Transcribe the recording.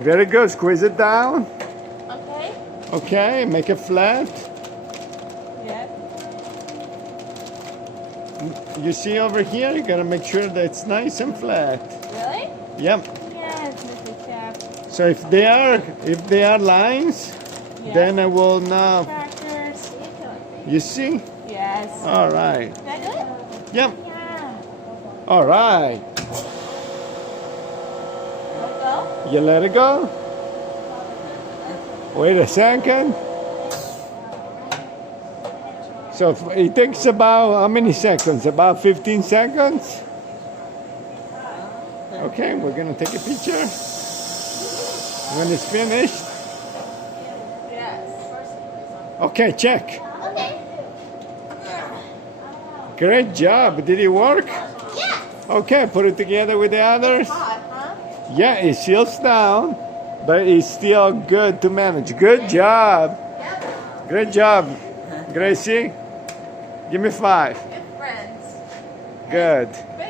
Very good. Squeeze it down. Okay. Okay, make it flat. Yeah. You see over here, you gotta make sure that it's nice and flat. Really? Yep. Yes, Mr. Chef. So if they are lines, Yes. then I will now. Crackers. You see? Yes. All right. Is that good? Yep. Yeah. All right. Let go. You let it go. Wait a second. So it takes about how many seconds? About 15 seconds. Okay, we're gonna take a picture when it's finished. Yes. Okay, check. Okay. Great job. Did it work? Yes. Okay, put it together with the others. Hot, huh? Yeah, it seals down, but it's still good to manage. Good job. Great job, Gracie. Give me 5. Good friends. Good. Good